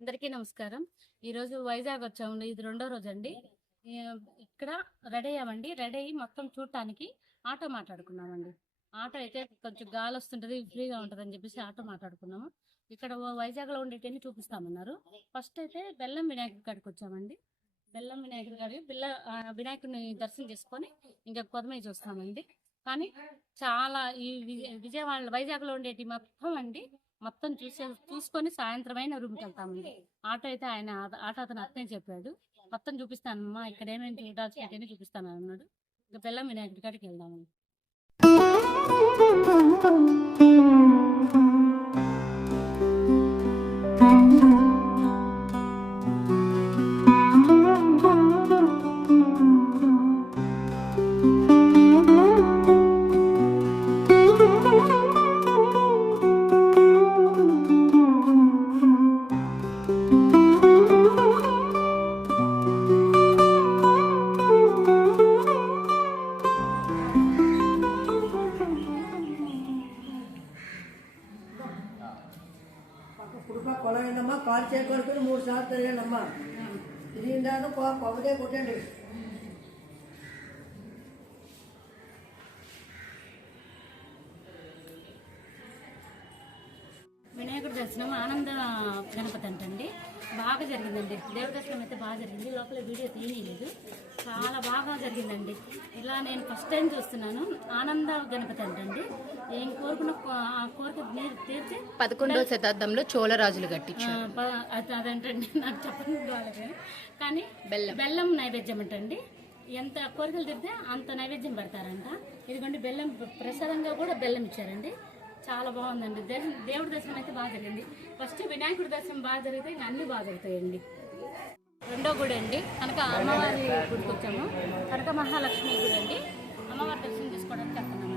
అందరికీ నమస్కారం. ఈరోజు వైజాగ్ వచ్చామండి. ఇది రెండో రోజండి. ఇక్కడ రెడీ అయ్యామండి. రెడీ అయ్యి మొత్తం చూడటానికి ఆటో మాట్లాడుకున్నామండి. ఆటో అయితే కొంచెం గాలి వస్తుంటది, ఫ్రీగా ఉంటుందని చెప్పేసి ఆటో మాట్లాడుకున్నాము. ఇక్కడ వైజాగ్లో ఉండేటివన్నీ చూపిస్తామన్నారు. ఫస్ట్ అయితే బెల్లం వినాయకుడి కాడికి వచ్చామండి. బెల్లం వినాయకుడి కాడికి వినాయకుడిని దర్శనం చేసుకొని ఇంకా కొదమై చూస్తామండి. కానీ చాలా ఈ విజయవాడ వైజాగ్లో ఉండేటి మొత్తం అండి మొత్తం చూసుకొని సాయంత్రమైన రూమ్కి వెళ్తామండి. ఆటో అయితే ఆటో అతను అర్థం చెప్పాడు, మొత్తం చూపిస్తానమ్మా, ఇక్కడ ఏమేమి చూడాల్సి చూపిస్తాను అన్నాడు. ఇంకా బెల్లం వినాయకుడి కాడికి వెళ్దామండి. కొలైందమ్మా, కాలు చేకూరుకుని 3 సార్లు తిరిగండి అమ్మా. తిరిగిందాను కొబ్బరికాయ కొట్టండి. వినాయకుడి దర్శనం ఆనంద గణపతి అంటండి. బాగా జరిగిందండి. దేవుడి దర్శనం అయితే బాగా జరిగింది. లోపల వీడియో తీయలేదు, చాలా బాగా జరిగిందండి. ఇలా నేను ఫస్ట్ టైం చూస్తున్నాను. ఆనంద గణపతి అంటండి. ఏం కోరుకున్న ఆ కోరిక తీర్చి 11వ శతాబ్దంలో చోళరాజులు కట్టించారు. అదంటండి, నాకు చెప్పండి వాళ్ళకి. కానీ బెల్లం నైవేద్యం అంటండి. ఎంత కోరికలు తీరితే అంత నైవేద్యం పెడతారంట. ఇదిగోండి బెల్లం ప్రసాదంగా కూడా బెల్లం ఇచ్చారండి. చాలా బాగుందండి. దేవుడి దర్శనం అయితే బాగా జరిగింది. ఫస్ట్ వినాయకుడి దర్శనం బాగా జరిగితే ఇంకా అన్నీ బాగా జరుగుతాయండి. రెండో గుడి అండి, కనక అమ్మవారి గుడికి వచ్చాము. కనక మహాలక్ష్మి గుడి అండి. అమ్మవారి దర్శనం చేసుకోవడానికి వెళ్తున్నామండి.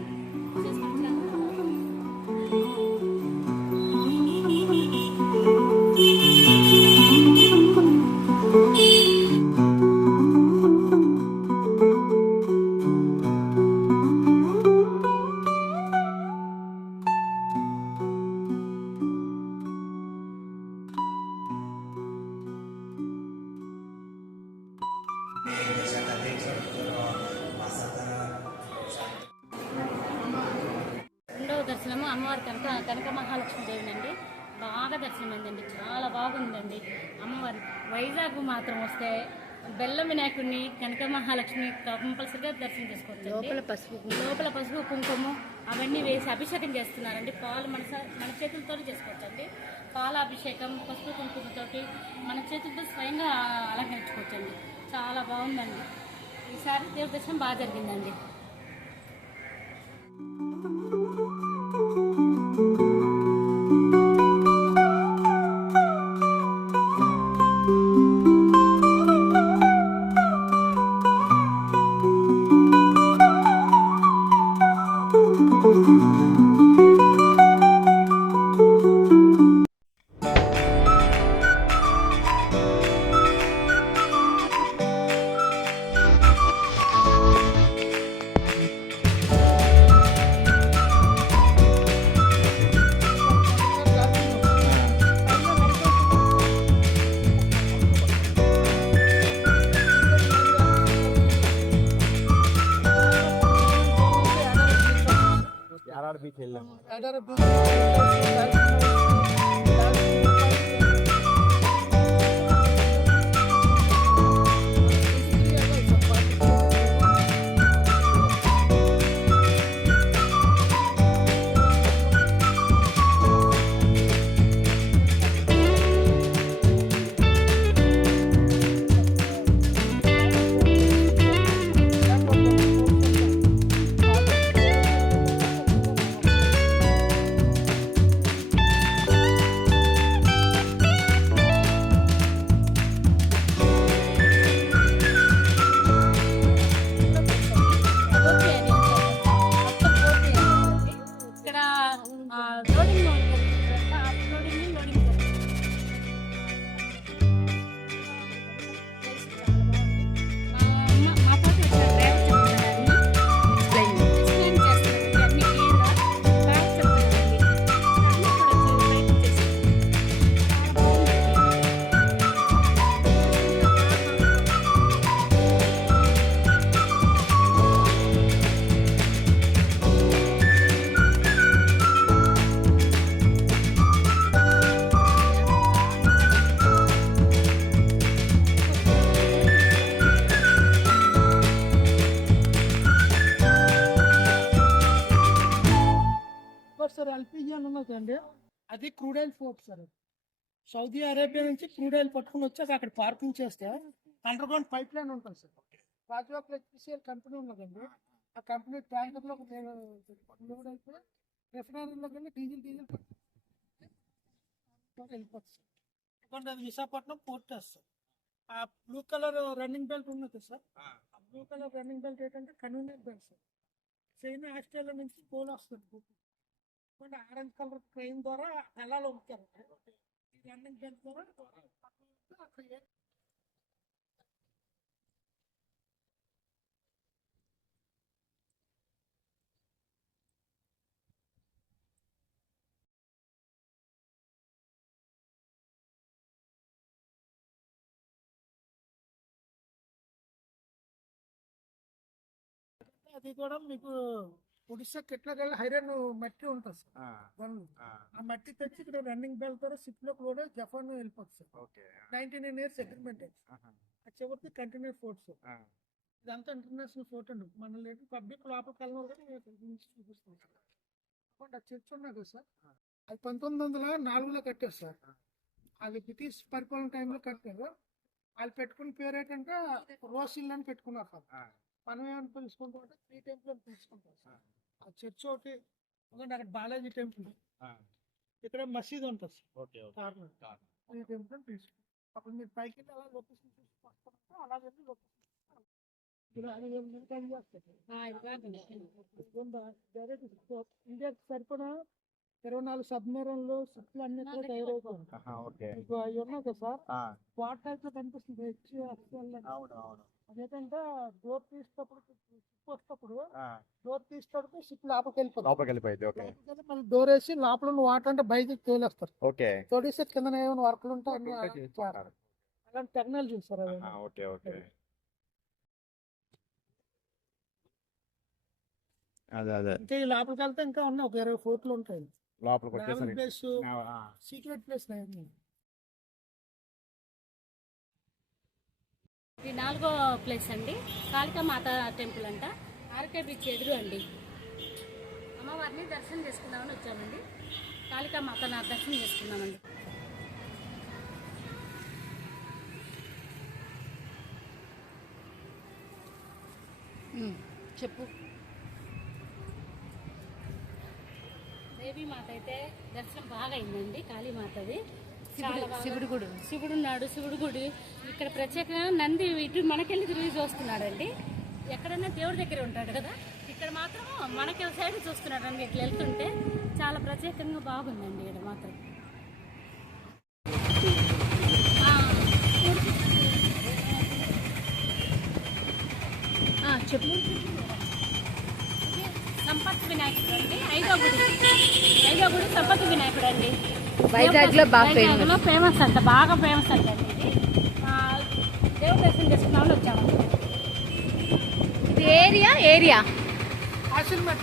రెండవ దర్శనము అమ్మవారి కనక మహాలక్ష్మి దేవినండి. బాగా దర్శనం అయిందండి, చాలా బాగుందండి. అమ్మవారి వైజాగ్ మాత్రం వస్తే బెల్లం వినాయకుడిని, కనక మహాలక్ష్మి కంపల్సరిగా దర్శనం చేసుకోవచ్చు. లోపల పసుపు కుంకుమ అవన్నీ వేసి అభిషేకం చేస్తున్నారండి. పాలు మన చేతులతో చేసుకోవచ్చండి. పాలాభిషేకం పసుపు కుంకుమతోటి మన చేతులతో స్వయంగా అలంకరించుకోవచ్చండి. చాలా బాగుందండి. ఈసారి దేవుడి దర్శనం బాగా జరిగిందండి. బీచ్ వెళ్ళాము. అది crude oil fort sir. Saudi Arabia నుంచి క్రూడ్ ఆయిల్ పట్టుకుని వచ్చాక అక్కడ పార్కింగ్ చేస్తే అండర్ గ్రౌండ్ పైప్ లైన్ ఉంటుంది సార్. రాజవాక్ హెచ్పిసిఎల్ కంపెనీ ఉన్నదండి. ఆ కంపెనీ ట్యాంకర్లో లోడ్ అయిపోయి రిఫైనరీలోకి వెళ్ళి డీజిల్ వెళ్ళిపోతుంది సార్. ఎందుకంటే అది విశాఖపట్నం పోర్ట్ వస్తుంది. ఆ బ్లూ కలర్ రన్నింగ్ బెల్ట్ ఉన్నది సార్. ఆ బ్లూ కలర్ రన్నింగ్ బెల్ట్ ఏంటంటే convener belt sir. China Australia నుంచి కోల్ వస్తుంది. ఆరెంజ్ కలర్ ట్రైన్ ద్వారా నెలలు ఉంటారు. ఈ రన్నింగ్ బెల్ట్ ద్వారా అక్కడ అది కూడా మీకు ఒడిశాకి ఎట్లాగల్లా హైరన్ మట్టి ఉంటుంది సార్. గనులు. ఆ మట్టి తెచ్చి ఇక్కడ రన్నింగ్ బెల్ ద్వారా షిప్ లో కూడా జపాన్ వెళ్ళిపోతుంది సార్. 99 years agreement. అది చివరికి కంటిన్యూ ఫోర్ట్ సార్. ఇదంతా ఇంటర్నేషనల్ ఫోర్ట్ అండి. మన లేదు పబ్లిక్ లోపలికి వెళ్ళిన చూపిస్తాం సార్. ఆ చర్చ్ ఉన్నాయి కదా సార్, అది 1904లో కట్టారు సార్. అది బ్రిటిష్ పరిపాలన టైంలో కట్టారు. వాళ్ళు పెట్టుకున్న పేరు ఏంటంటే రోసిల్ అని పెట్టుకున్నారు సార్. మనం ఏమని పిలుచుకుంటాం అంటే 3 టెంపుల్ అని పిలుచుకుంటాం సార్. ఆ చర్చ్ ఒకటి, ఎందుకంటే అక్కడ బాలాజీ టెంపుల్, ఇక్కడ మసీద్ ఉంటుంది సార్. 3 టెంపుల్ అని పిలుచుకుంటాం. అప్పుడు మీరు పైకి వెళ్ళి అలా లొకేషన్ చూసి వస్తారంటే అలాగే లొకేషన్ ఇండియాకి సరిపడా 24 సబ్మెరైన్లు షిప్లు అన్ని కూడా తయారవుతాయి. మీకు అవి ఉన్నాయి కదా సార్, వాటర్ టైప్ లో కనిపిస్తుంది అదేంటంటే డోర్ తీసేటప్పుడు షిప్ వస్తప్పుడు డోర్ తీసేటప్పుడు షిప్ లోపలికి వెళ్ళిపోతుంది. మళ్ళీ డోర్ వేసి లోపల వాటర్ అంటే బయటకి తోలేస్తారు. తోడేసి కింద ఏమైనా వర్క్లు ఉంటే అన్ని అలాంటి టెక్నాలజీ సార్ అవి. ఇంకా ఈ లోపలికి వెళ్తే ఇంకా ఉన్నాయి, ఒక 20 ఫోర్ట్లు ఉంటాయి. Place secret place. ఇది 4వ ప్లేస్ అండి, కాళికా మాత టెంపుల్ అంట. ఆర్కే బీచ్ ఎదురు అండి. అమ్మవారిని దర్శనం చేసుకుందామని వచ్చామండి. కాళికా మాత దర్శనం చేసుకుందామండి. చెప్పు. దేవి మాత అయితే దర్శనం బాగా అయిందండి. కాళీమాతది శివుడు గుడి. శివుడు ఉన్నాడు, శివుడు గుడి. ఇక్కడ ప్రత్యేకంగా నంది ఇటు మనకెళ్ళి తిరిగి చూస్తున్నాడండి. ఎక్కడైనా దేవుడి దగ్గర ఉంటాడు కదా, ఇక్కడ మాత్రం మనకి సైడ్ చూస్తున్నాడు అండి. ఇట్లా వెళ్తుంటే చాలా ప్రత్యేకంగా బాగుందండి ఇక్కడ మాత్రం. చెప్పు. సంపత్ వినాయకుడు అండి, 5వ గుడి సంపత్ వినాయకుడు అండి. వైజాగ్ లో బాగా ఫేమస్ అంట, బాగా ఫేమస్ అంట అండి. ఇది దేవుడు దర్శనం చేసుకున్నామని వచ్చాము. ఇది ఏరియా ఆశీర్వాద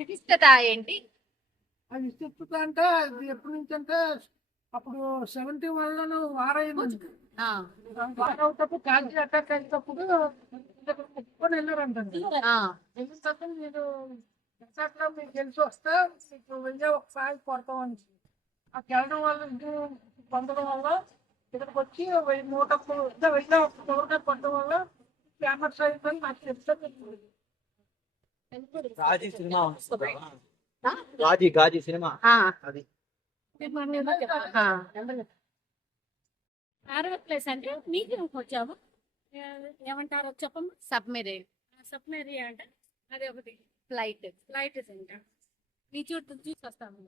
విశిష్టత ఏంటి? అది విశిష్టత అంటే అది ఎప్పటి నుంచి అంటే అప్పుడు 71లో వారైంది. వారవుతప్పుడు కాల్చి అటాక్ అయినప్పుడు కుట్టుకొని వెళ్ళారంటండి. వెళ్ళిన తర్వాత మీరు విశాఖలో మీకు గెలిచి వస్తే మీకు వెళ్ళే ఒకసారి కొడతామని అక్కడ వెళ్ళడం వల్ల ఇంటి పొందడం వల్ల ఇక్కడికి వచ్చి 100 కొట్టడం వల్ల ఫేమస్ అయిందని నాకు చెప్తాను. గాజీ సినిమా గాజీ సినిమా అది 6వ ప్లేస్ అంటే మీకు వచ్చాము. ఏమంటారో చెప్పమ్మా. సబ్మెరీన్ అంటే అదే ఒకటి ఫ్లైట్ అంట. మీ చూసి వస్తాము.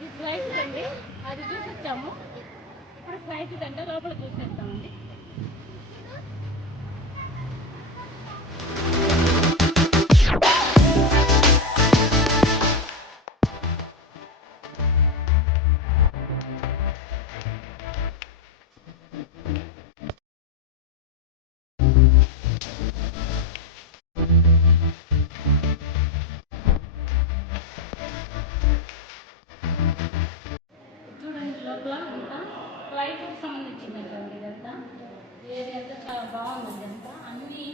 ఇది ఫ్లైట్ అండి, అది చూపించాము. ఇప్పుడు ఫ్లైట్ అంటే లోపల చూసేస్తామండి. చూడండి లోపల అంతా ఫ్లైట్కి సంబంధించిందండి. ఇదంతా ఏరియా అంతా చాలా బాగుందండి. అంతా అన్నీ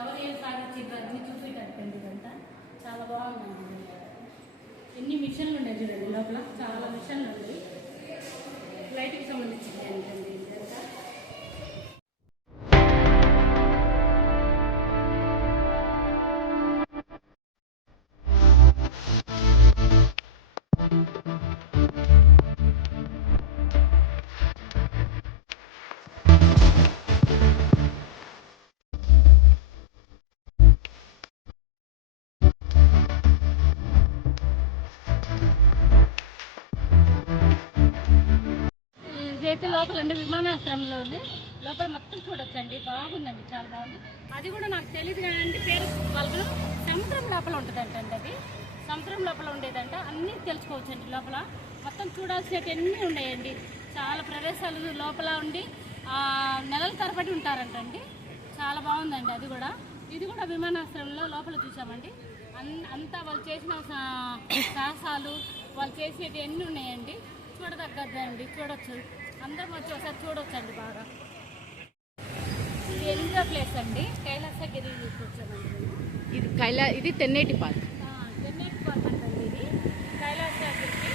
ఎవరు ఏం సాధించారు అన్నీ చూసేటట్టండి. ఇదంతా చాలా బాగుందండి. ఎన్ని మిషన్లు ఉన్నాయి చూడండి లోపల, చాలా మిషన్లు ఉన్నాయి. ఫ్లైట్కి సంబంధించింది ఏంటండి ఇదంతా. ఇదైతే లోపల అండి విమానాశ్రయంలో ఉంది. లోపల మొత్తం చూడొచ్చండి, బాగుందండి, చాలా బాగుంది. అది కూడా నాకు తెలియదు కానీ పేరు వాళ్ళకు సముద్రం లోపల ఉంటుందంటండి. అది సముద్రం లోపల ఉండేదంట. అన్నీ తెలుసుకోవచ్చండి. లోపల మొత్తం చూడాల్సినవి అన్నీ ఉన్నాయండి. చాలా ప్రదేశాలు లోపల ఉండి నెలల తరబడి ఉంటారంటండి. చాలా బాగుందండి. అది కూడా ఇది కూడా విమానాశ్రయంలో లోపల చూసామండి. అంతా వాళ్ళు చేసిన సాహసాలు, వాళ్ళు చేసేవి అన్నీ ఉన్నాయండి. చూడదగ్గదండి, చూడొచ్చు. అందరం వచ్చి ఒకసారి చూడొచ్చండి బాగా. ఇది ఎలిజా ప్లేస్ అండి, కైలాసగిరి వచ్చామండి మేము. ఇది తెన్నేటి పార్క్. తెన్నేటి పార్క్ అంటండి. ఇది కైలాసగిరికి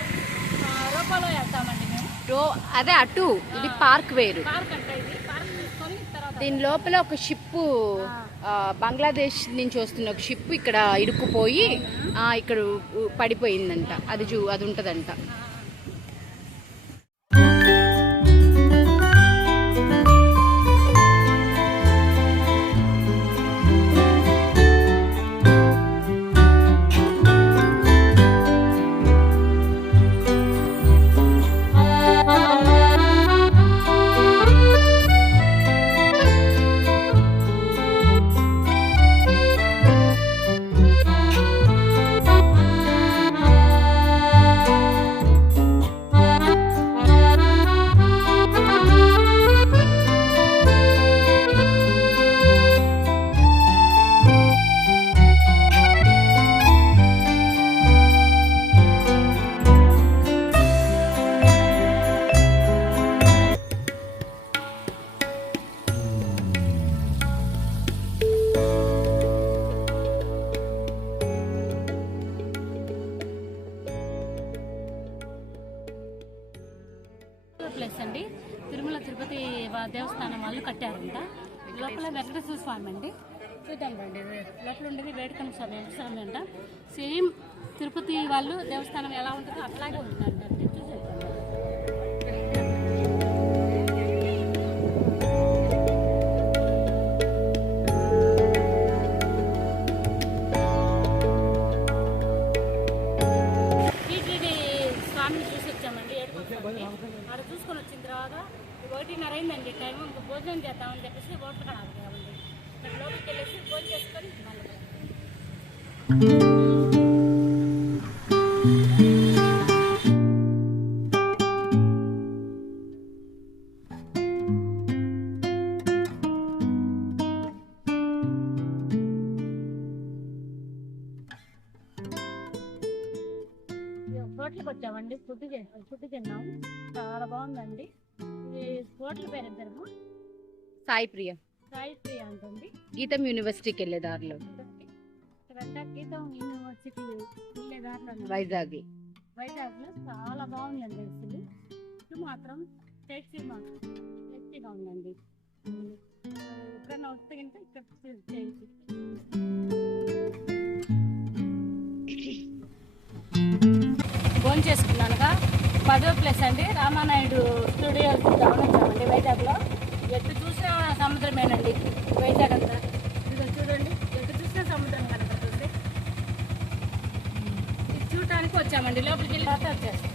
రూపాలో వెళ్తామండి మేము. అదే అటు, ఇది పార్క్ వేరు. పార్క్ అంటే ఇది పార్క్ తీసుకొని తర్వాత దీని లోపల ఒక షిప్, బంగ్లాదేశ్ నుంచి వస్తున్న ఒక షిప్ ఇక్కడ ఇరుక్కుపోయి ఇక్కడ పడిపోయిందంట. అది ఉంటదంట. ప్లేస్ అండి, తిరుమల తిరుపతి దేవస్థానం వాళ్ళు కట్టారంట. లోపల వెంకటేశ్వర స్వామి అండి. చూద్దాం రండి. లోపల ఉండేది వేడుకల స్వామి అంట. సేమ్ తిరుపతి వాళ్ళు దేవస్థానం ఎలా ఉంటుందో అట్లాగే ఉంటుందంట. చూసేద్దాం. స్వామిని చూసి వచ్చామండి. ఆడ చూసుకొని వచ్చిన తర్వాత 1:30 అయిందండి టైం. ఇంకా భోజనం చేద్దామని చెప్పేసి హోటల్ కాడ ఆగామండి. ఇక్కడ లోపలికి వెళ్ళేసి భోజనం చేసుకొని హోటల్కి వచ్చామండి. ఫుడ్ తిన్నాం, చాలా బాగుందండి. ఈ హోటల్ పేరు ఎంతమో సాయి ప్రియ అంటుంది. గీతం యూనివర్సిటీకి వెళ్ళే దారిలో, గీతం యూనివర్సిటీ వెళ్ళే దారిలో వైజాగ్లో చాలా బాగుందండి. అసలు ఇది మాత్రం టేస్టీగా ఉందండి. ఇక్కడ వస్తే కనుక ఇక్కడ చేయండి. భోజనం చేసుకున్నానుగా 10వ ప్లేస్ అండి, రామానాయుడు స్టూడియోస్ గమనించామండి వైజాగ్లో. ఎటు చూసినా సముద్రమేనండి వైజాగ్ అంతా. ఇది చూడండి, ఎటు చూసినా సముద్రం కనబడుతుంది. ఇది చూడటానికి వచ్చామండి. లోపలికి వెళ్ళి తర్వాత వచ్చేస్తాం.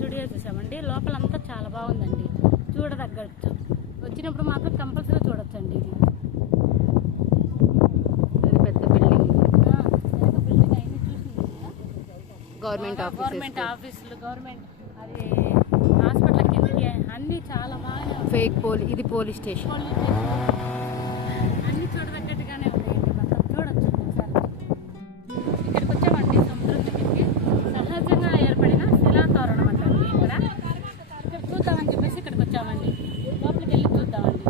స్టూడియో చూసామండి. లోపలంతా చాలా బాగుందండి, చూడదగ్గచ్చు. వచ్చినప్పుడు మాత్రం కంపల్సరీ చూడొచ్చండి. ఇది అది పెద్ద బిల్డింగ్, బిల్డింగ్ అయినా చూసింది గవర్నమెంట్ గవర్నమెంట్ ఆఫీసులు, గవర్నమెంట్ అది హాస్పిటల్ కిందకి అన్నీ చాలా బాగా ఫేక్ ఇది పోలీస్ స్టేషన్. అన్నీ చూడదగ్గట్టుగానే ఉన్నాయండి. మొత్తం చూడొచ్చు ఒకసారి. ఇక్కడికి వచ్చామండి సముద్రం దగ్గరికి. సహజంగా ఏర్పడిన శిలాతోరణం అంటారు ఇక్కడ. ఇక్కడ చూద్దామని చెప్పేసి ఇక్కడికి వచ్చామండి. లోపలికి వెళ్ళి చూద్దామండి.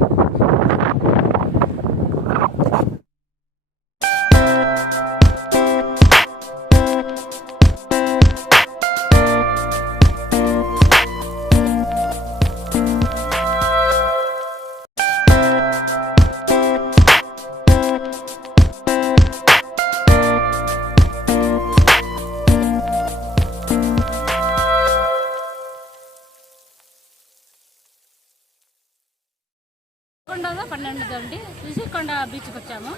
కొండగా 12 అండి. రిషికొండ బీచ్కి వచ్చాము.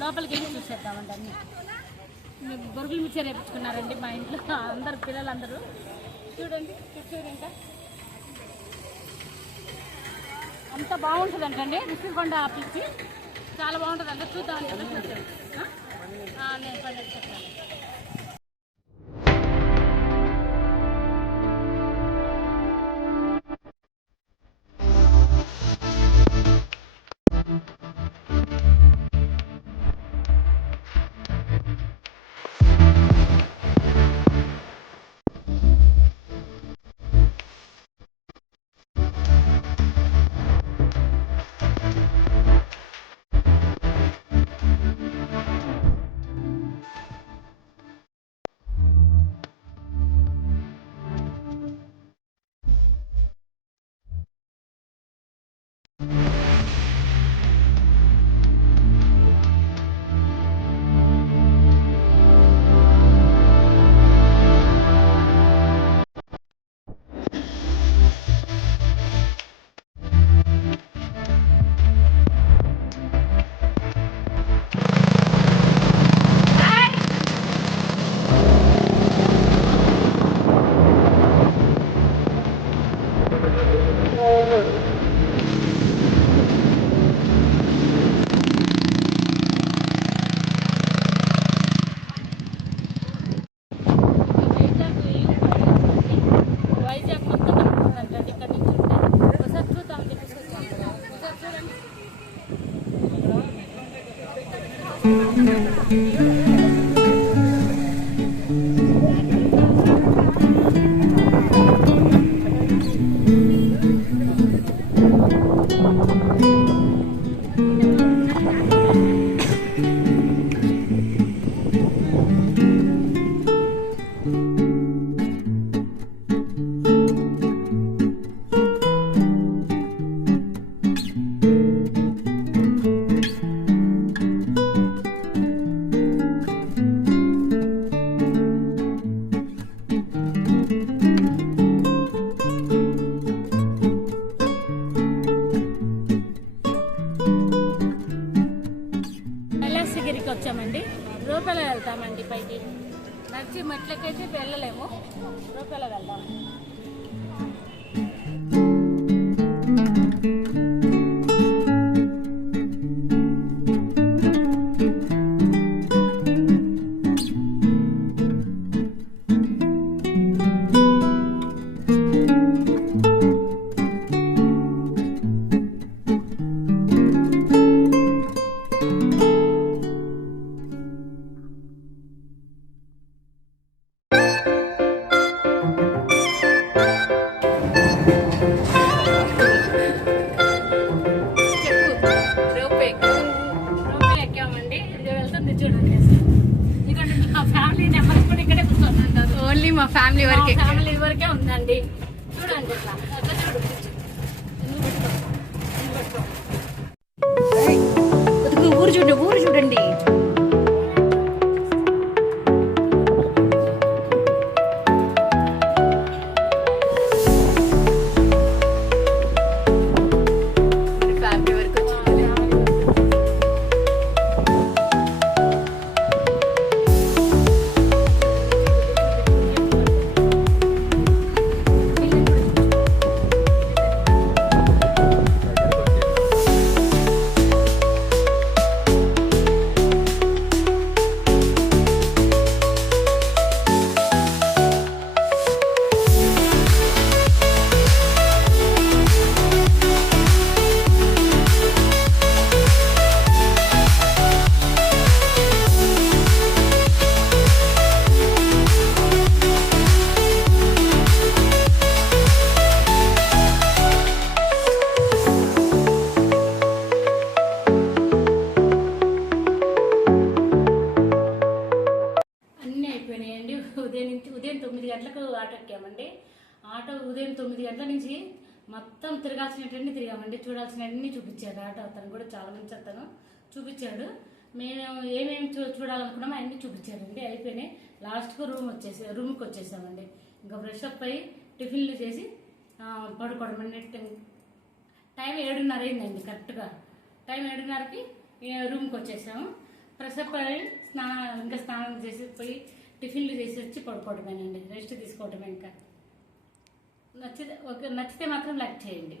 లోపలికి వెళ్ళి చూసేద్దామండి. అన్ని బొరుగులు మిక్చర్ వేయించుకున్నారండి మా ఇంట్లో అందరు పిల్లలందరూ. చూడండి చూడండి, ఇంకా అంత బాగుంటుందంటండి రిషికొండ బీచ్. చాలా బాగుంటుందంట. చూద్దామని చెప్పేసి వచ్చాము. నేను 12 చెప్తాను. వైజాగ్ మొత్తం కనిపిస్తుందండి ఇక్కడ నుంచి ఉంటే. ఒకసారి చూద్దామని చెప్పేసి వచ్చాము. ఒకసారి చూడండి. కైలాసగిరికి వచ్చామండి. రూపాయలు వెళ్తామండి పైకి. నడిచి మెట్లకైతే వెళ్ళలేము, రూపాయలు వెళ్దాం. ఓన్లీ మా ఫ్యామిలీ వరకే. ఫ్యామిలీ వరకే ఉందండి. చూడండి ఇట్లా అట్లా చూడు. ఎందుకు పెట్టుకో? ఎందుకు పెట్టుకో? అదిగో ఊరు చూడండి. ఫ్యామిలీ వరకు వచ్చింది. అన్నీ అయిపోయినాయండి. ఉదయం 9 గంటలకు ఆటో ఎక్కామండి. ఆటో ఉదయం 9 గంటల నుంచి మొత్తం తిరగాల్సినవన్నీ తిరిగామండి. చూడాల్సినవన్నీ చూపించాడు ఆటో అతను కూడా, చాలా మంచి అతను చూపించాడు. మేము ఏమేమి చూడాలనుకున్నామో అన్నీ చూపించాడండి. అయిపోయినాయి. లాస్ట్కు రూమ్కి వచ్చేసామండి. ఇంకా ఫ్రెష్ అప్ అయ్యి టిఫిన్లు చేసి పడుకోవడం అండి. టైం 7:30 అయిందండి కరెక్ట్గా. టైం 7:30కి రూమ్కి వచ్చేసాము. ఫ్రెష్ అప్ అయ్యి స్నానం చేసి పోయి టిఫిన్లు చేసి వచ్చి పడుకోవడమేనండి. రెస్ట్ తీసుకోవడమే. ఇంకా నచ్చితే మాత్రం లైక్ చేయండి.